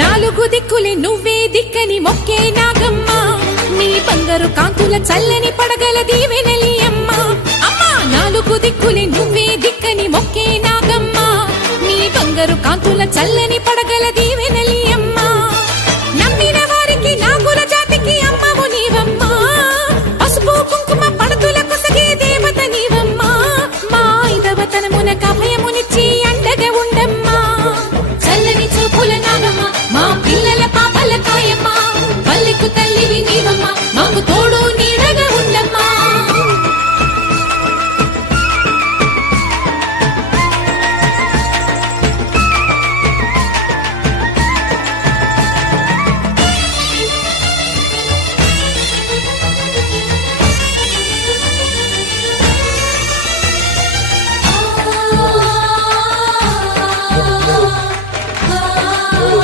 నాలుగు దిక్కులే నువ్వే దిక్కని మొక్కే నాగమ్మ నీ బంగారు కాంతుల చల్లని పడగల దీవెనలి అమ్మ అమ్మా నాలుగు దిక్కులే నువ్వే దిక్కని మొక్కే నాగమ్మ నీ బంగారు కాంతుల చల్లని పడగల దీవె